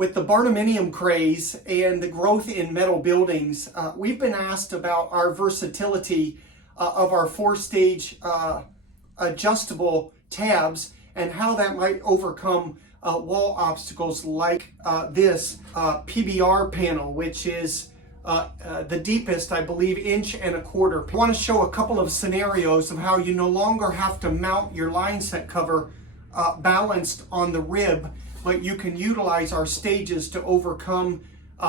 With the Barnominium craze and the growth in metal buildings, we've been asked about our versatility of our four-stage adjustable tabs and how that might overcome wall obstacles like this PBR panel, which is the deepest, I believe, 1.25 inches. I want to show a couple of scenarios of how you no longer have to mount your line set cover balanced on the rib, but you can utilize our stages to overcome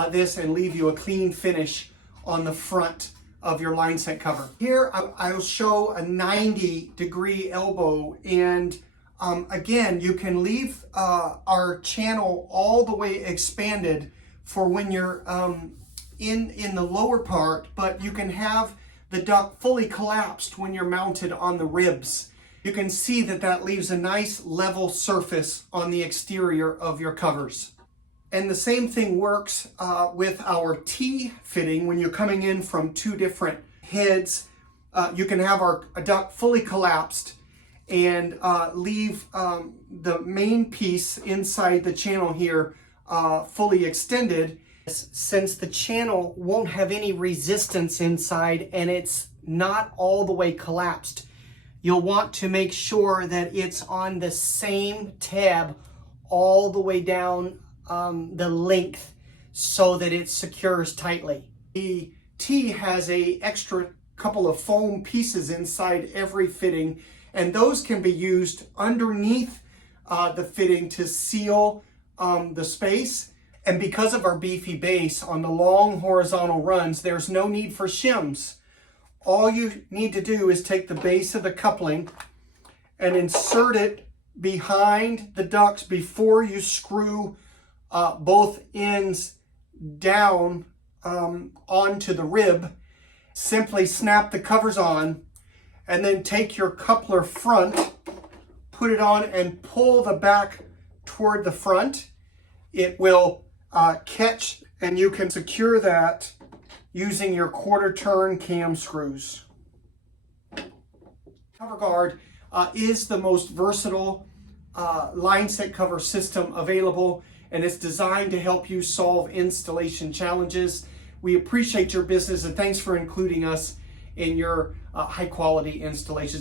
this and leave you a clean finish on the front of your line set cover. Here I'll show a 90-degree elbow, and again, you can leave our channel all the way expanded for when you're in the lower part, but you can have the duct fully collapsed when you're mounted on the ribs. You can see that that leaves a nice level surface on the exterior of your covers. And the same thing works with our T fitting. When you're coming in from two different heads, you can have our duct fully collapsed and leave the main piece inside the channel here fully extended. Since the channel won't have any resistance inside and it's not all the way collapsed, you'll want to make sure that it's on the same tab all the way down the length so that it secures tightly. The T has a extra couple of foam pieces inside every fitting, and those can be used underneath the fitting to seal the space. And because of our beefy base on the long horizontal runs, there's no need for shims. All you need to do is take the base of the coupling and insert it behind the ducts before you screw both ends down onto the rib. Simply snap the covers on and then take your coupler front, put it on and pull the back toward the front. It will catch, and you can secure that using your quarter turn cam screws. Cover guard is the most versatile line set cover system available, and it's designed to help you solve installation challenges. We appreciate your business and thanks for including us in your high quality installations.